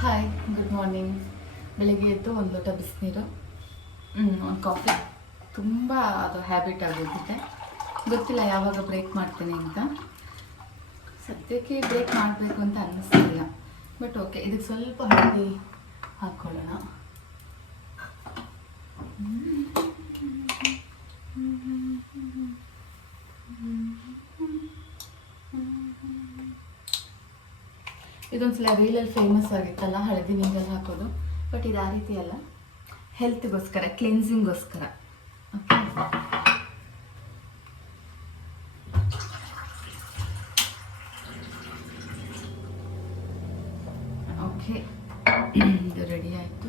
Hi, good morning. ಬೆಳಿಗ್ಗೆ ಎದ್ದು ಒಂದು ಲೋಟ ಬಿಸಿನೀರು, ಒಂದು ಕಾಫಿ. ತುಂಬ ಅದು ಹ್ಯಾಬಿಟ್ ಆಗೋಗಿದೆ. ಗೊತ್ತಿಲ್ಲ ಯಾವಾಗ ಬ್ರೇಕ್ ಮಾಡ್ತೀನಿ ಅಂತ. ಸದ್ಯಕ್ಕೆ ಬ್ರೇಕ್ ಮಾಡಬೇಕು ಅಂತ ಅನ್ನಿಸ್ತಿಲ್ಲ. ಬಟ್ ಓಕೆ, ಇದಕ್ಕೆ ಸ್ವಲ್ಪ ಹಳದಿ ಹಾಕ್ಕೊಳ್ಳೋಣ. ಇದೊಂದ್ಸಲ ರೀಲಲ್ಲಿ ಫೇಮಸ್ ಆಗಿತ್ತಲ್ಲ, ಹಳದಿ ನೀರಲ್ಲಿ ಹಾಕೋದು. ಬಟ್ ಇದು ಆ ರೀತಿ ಅಲ್ಲ, ಹೆಲ್ತ್ಗೋಸ್ಕರ, ಕ್ಲೆನ್ಸಿಂಗ್ಗೋಸ್ಕರ. ಓಕೆ, ಇದು ರೆಡಿ ಆಯಿತು.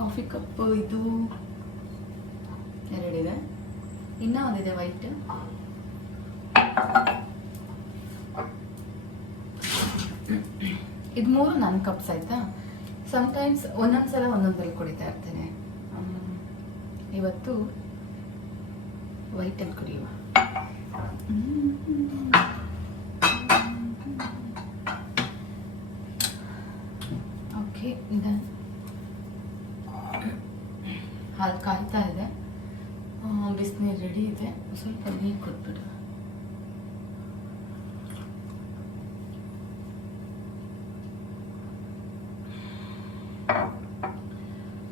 ಕಾಫಿ ಕಪ್ಪು ಇದು ಎರಡಿದೆ, ಇನ್ನೂ ಒಂದಿದೆ ವೈಟ್. ಇದು 3 ನನ್ನ ಕಪ್ಸ್ ಆಯ್ತಾ. ಸಮ್ಟೈಮ್ಸ್ ಒಂದೊಂದ್ಸಲ ಒಂದೊಂದಲ್ಲಿ ಕುಡಿತಾ ಇರ್ತೇನೆ. ಇವತ್ತು ವೈಟಲ್ಲಿ ಕುಡಿಯುವ. ಓಕೆ, ಹಾಲು ಕಾಯ್ತಾ ಇದೆ, ಬಿಸಿನೀರು ರೆಡಿ ಇದೆ. ಸ್ವಲ್ಪ ನೀರು ಕೊಟ್ಬಿಡು.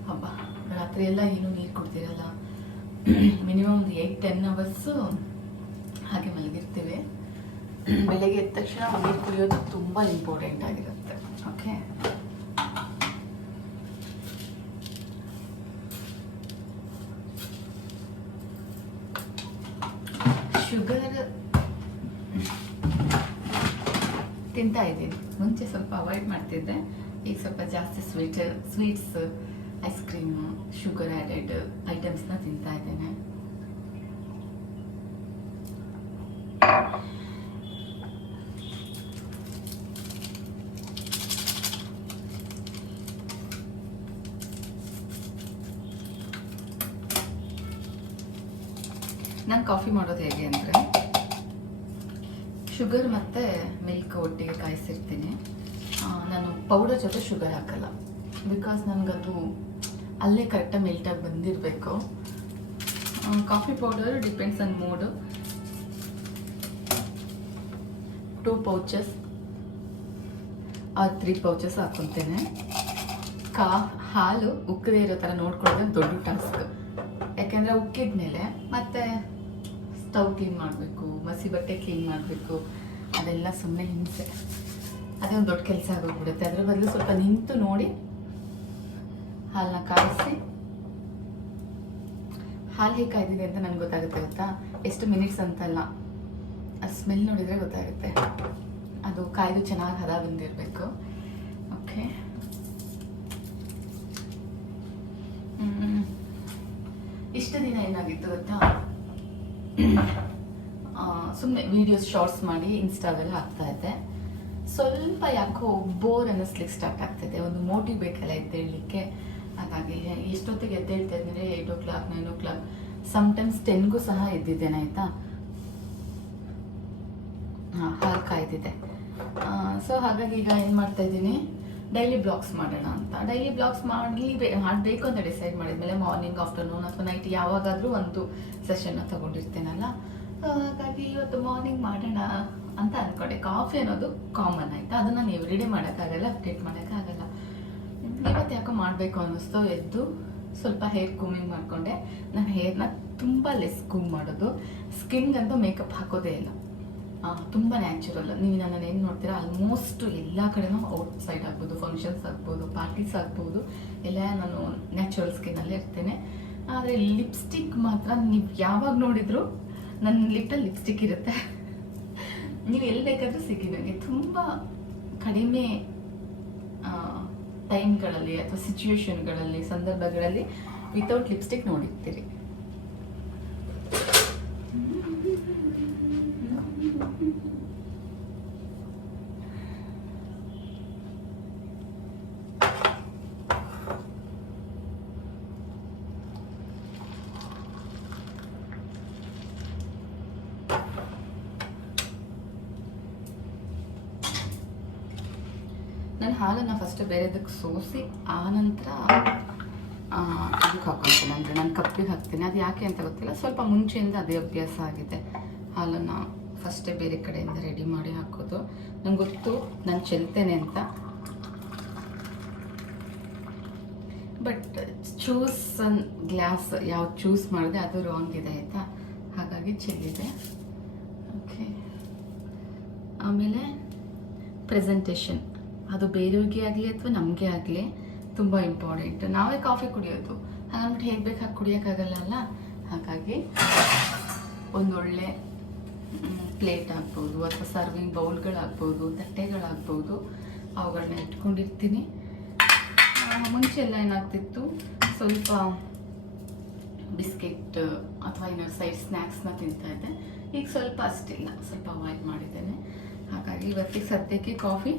ಹಬ್ಬ, ರಾತ್ರಿ ಎಲ್ಲ ಏನು ನೀರು ಕುಡ್ತಿರಲ್ಲ. ಮಿನಿಮಮ್ ಒಂದು 8-10 ಅವರ್ಸು ಹಾಗೆ ಮಲಗಿರ್ತೀವಿ. ಬೆಳಗ್ಗೆ ಎದ್ದ ತಕ್ಷಣ ನೀರು ಕುಡಿಯೋದು ತುಂಬ ಇಂಪಾರ್ಟೆಂಟ್ ಆಗಿರುತ್ತೆ. ಓಕೆ, ಶುಗರ್ ತಿಂತಾ ಇದ್ದೀನಿ. ಮುಂಚೆ ಸ್ವಲ್ಪ ಅವಾಯ್ಡ್ ಮಾಡ್ತಿದ್ದೆ, ಈಗ ಸ್ವಲ್ಪ ಜಾಸ್ತಿ sweets, ice cream, sugar added ಐಟಮ್ಸ್ನ ತಿಂತಾ ಇದ್ದೇನೆ. ನಾನು ಕಾಫಿ ಮಾಡೋದು ಹೇಗೆ ಅಂದರೆ, ಶುಗರ್ ಮತ್ತು ಮಿಲ್ಕ್ ಒಟ್ಟಿಗೆ ಕಾಯಿಸಿರ್ತೀನಿ. ನಾನು ಪೌಡರ್ ಜೊತೆ ಶುಗರ್ ಹಾಕಲ್ಲ, ಬಿಕಾಸ್ ನನಗದು ಅಲ್ಲೇ ಕರೆಕ್ಟಾಗಿ ಮೆಲ್ಟಾಗಿ ಬಂದಿರಬೇಕು. Coffee powder depends on mood. 2 pouches or 3 pouches ಹಾಕ್ಕೊತೇನೆ. ಹಾಲು ಉಕ್ಕದೇ ಇರೋ ಥರ ನೋಡ್ಕೊಳ್ಳೋದು ದೊಡ್ಡ ಟಾಸ್ಕ್. ಯಾಕೆಂದರೆ ಉಕ್ಕಿದ್ಮೇಲೆ ಮತ್ತೆ ಸ್ಟವ್ ಕ್ಲೀನ್ ಮಾಡಬೇಕು, ಮಸಿ ಬಟ್ಟೆ ಕ್ಲೀನ್ ಮಾಡಬೇಕು, ಅದೆಲ್ಲ ಸುಮ್ಮನೆ ಹಿಂಸೆ. ಅದೇ ಒಂದು ದೊಡ್ಡ ಕೆಲಸ ಆಗೋಗ್ಬಿಡುತ್ತೆ. ಅದ್ರ ಬದಲು ಸ್ವಲ್ಪ ನಿಂತು ನೋಡಿ ಹಾಲನ್ನ ಕಾಯಿಸಿ, ಹಾಲು ಹೇಗೆ ಕಾಯ್ದಿದೆ ಅಂತ ನನಗೆ ಗೊತ್ತಾಗುತ್ತೆ. ಗೊತ್ತಾ, ಎಷ್ಟು ಮಿನಿಟ್ಸ್ ಅಂತಲ್ಲ, ಅದು ಸ್ಮೆಲ್ ನೋಡಿದರೆ ಗೊತ್ತಾಗುತ್ತೆ. ಅದು ಕಾಯ್ದು ಚೆನ್ನಾಗಿ ಹದ ಬಂದಿರಬೇಕು. ಓಕೆ, ಇಷ್ಟು ದಿನ ಏನಾಗಿತ್ತು ಗೊತ್ತಾ, ಸುಮ್ಮನೆ ವೀಡಿಯೋಸ್ ಶಾರ್ಟ್ಸ್ ಮಾಡಿ ಇನ್ಸ್ಟಾದಲ್ಲಿ ಹಾಕ್ತಾ ಇದ್ದೆ. ಸ್ವಲ್ಪ ಯಾಕೋ ಬೋರ್ ಅನ್ನಿಸ್ಲಿಕ್ಕೆ ಸ್ಟಾರ್ಟ್ ಆಗ್ತಿದೆ. ಒಂದು ಮೋಟಿವ್ ಬೇಕಲ್ಲ ಎದ್ದೇಳಲಿಕ್ಕೆ. ಹಾಗಾಗಿ ಎಷ್ಟೊತ್ತಿಗೆ ಎದ್ದೇಳ್ತಾ ಇದ್ದರೆ 8 o'clock 9 o'clock, ಸಮ್ಟೈಮ್ಸ್ 10ಗೂ ಸಹ ಎದ್ದಿದ್ದೇನೆ. ಆಯಿತಾ, ಹಾಲು ಕಾಯ್ದಿದೆ. ಸೊ ಹಾಗಾಗಿ ಈಗ ಏನು ಮಾಡ್ತಾ ಇದ್ದೀನಿ, ಡೈಲಿ ಬ್ಲಾಗ್ಸ್ ಮಾಡೋಣ ಅಂತ. ಡೈಲಿ ಬ್ಲಾಗ್ಸ್ ಮಾಡಬೇಕು ಅಂತ ಡಿಸೈಡ್ ಮಾಡಿದ್ಮೇಲೆ ಮಾರ್ನಿಂಗ್, ಆಫ್ಟರ್ನೂನ್ ಅಥವಾ ನೈಟ್ ಯಾವಾಗಾದರೂ ಒಂದು ಸೆಷನ್ನ ತಗೊಂಡಿರ್ತೇನಲ್ಲ. ಹಾಗಾಗಿ ಇವತ್ತು ಮಾರ್ನಿಂಗ್ ಮಾಡೋಣ ಅಂತ ಅಂದ್ಕೊಂಡೆ. ಕಾಫಿ ಅನ್ನೋದು ಕಾಮನ್, ಆಯಿತಾ, ಅದನ್ನು ನಾನು ಎವ್ರಿಡೇ ಮಾಡೋಕ್ಕಾಗಲ್ಲ, ಅಪ್ಡೇಟ್ ಮಾಡೋಕ್ಕಾಗಲ್ಲ. ಇವತ್ತು ಯಾಕೋ ಮಾಡಬೇಕು ಅನ್ನಿಸ್ತು. ಎದ್ದು ಸ್ವಲ್ಪ ಹೇರ್ ಕೂಮಿಂಗ್ ಮಾಡಿಕೊಂಡೆ. ನಾನು ಹೇರ್ನ ತುಂಬ ಲೆಸ್ ಕೂಮ್ ಮಾಡೋದು. ಸ್ಕಿನ್ಗಂತೂ ಮೇಕಪ್ ಹಾಕೋದೇ ಇಲ್ಲ, ತುಂಬ ನ್ಯಾಚುರಲ್. ನೀವು ನನ್ನನ್ನು ಏನು ನೋಡ್ತೀರಾ, ಆಲ್ಮೋಸ್ಟ್ ಎಲ್ಲ ಕಡೆನೂ ಔಟ್ ಸೈಡ್ ಆಗ್ಬೋದು, ಫಂಕ್ಷನ್ಸ್ ಆಗ್ಬೋದು, ಪಾರ್ಟೀಸ್ ಆಗ್ಬೋದು, ಎಲ್ಲ ನಾನು ನ್ಯಾಚುರಲ್ ಸ್ಕಿನ್ನಲ್ಲೇ ಇರ್ತೇನೆ. ಆದರೆ ಲಿಪ್ಸ್ಟಿಕ್ ಮಾತ್ರ ನೀವು ಯಾವಾಗ ನೋಡಿದ್ರು ನನ್ನ ಲಿಪ್ಪಲ್ಲಿ ಲಿಪ್ಸ್ಟಿಕ್ ಇರುತ್ತೆ. ನೀವು ಎಲ್ಲಿ ಬೇಕಾದರೂ ಸಿಕ್ಕಿ ನನಗೆ. ತುಂಬ ಕಡಿಮೆ ಟೈಮ್ಗಳಲ್ಲಿ ಅಥವಾ ಸಿಚುವೇಶನ್ಗಳಲ್ಲಿ, ಸಂದರ್ಭಗಳಲ್ಲಿ ವಿತೌಟ್ ಲಿಪ್ಸ್ಟಿಕ್ ನೋಡಿರ್ತೀರಿ. ನಾನು ಹಾಲನ್ನು ಫಸ್ಟ್ ಬೇರೆದಕ್ಕೆ ಸೋಸಿ ಆನಂತರ ಇದಕ್ಕೆ ಹಾಕ್ಕೊಳ್ತೀನಿ, ಅಂದರೆ ನಾನು ಕಪ್ಪಿಗೆ ಹಾಕ್ತೀನಿ. ಅದು ಯಾಕೆ ಅಂತ ಗೊತ್ತಿಲ್ಲ, ಸ್ವಲ್ಪ ಮುಂಚೆಯಿಂದ ಅದೇ ಅಭ್ಯಾಸ ಆಗಿದೆ. ಹಾಲನ್ನು ಫಸ್ಟೇ ಬೇರೆ ಕಡೆಯಿಂದ ರೆಡಿ ಮಾಡಿ ಹಾಕೋದು. ನಂಗೆ ಗೊತ್ತು ನಾನು ಚೆಲ್ತೇನೆ ಅಂತ, ಬಟ್ ಚೂಸ್ ಗ್ಲಾಸ್ ಯಾವ್ದು ಚೂಸ್ ಮಾಡಿದೆ ಅದು ರಾಂಗ್ ಇದೆ ಆಯಿತಾ, ಹಾಗಾಗಿ ಚೆಲ್ಲಿದೆ. ಓಕೆ, ಆಮೇಲೆ ಪ್ರೆಸೆಂಟೇಷನ್ ಅದು ಬೇರೆಯವ್ರಿಗೆ ಆಗಲಿ ಅಥವಾ ನಮಗೆ ಆಗಲಿ ತುಂಬ ಇಂಪಾರ್ಟೆಂಟ್. ನಾವೇ ಕಾಫಿ ಕುಡಿಯೋದು, ಹಾಗಂದ್ಬಿಟ್ಟು ಹೇಗೆ ಬೇಕು ಹಾಗೆ ಕುಡಿಯೋಕ್ಕಾಗಲ್ಲ ಅಲ್ಲ. ಹಾಗಾಗಿ ಒಂದೊಳ್ಳೆ ಪ್ಲೇಟ್ ಆಗ್ಬೋದು ಅಥವಾ ಸರ್ವಿಂಗ್ ಬೌಲ್ಗಳಾಗ್ಬೋದು, ತಟ್ಟೆಗಳಾಗ್ಬೋದು, ಅವುಗಳನ್ನ ಇಟ್ಕೊಂಡಿರ್ತೀನಿ. ಮುಂಚೆ ಎಲ್ಲ ಏನಾಗ್ತಿತ್ತು, ಸ್ವಲ್ಪ ಬಿಸ್ಕೆಟ್ ಅಥವಾ ಏನಾದ್ರು ಸೈಡ್ ಸ್ನ್ಯಾಕ್ಸ್ನ ತಿಂತಾಯಿದ್ದೆ. ಈಗ ಸ್ವಲ್ಪ ಅಷ್ಟಿಲ್ಲ, ಸ್ವಲ್ಪ ಅವಾಯ್ಡ್ ಮಾಡಿದ್ದೇನೆ. ಹಾಗಾಗಿ ಇವತ್ತಿಗೆ ಸದ್ಯಕ್ಕೆ ಕಾಫಿ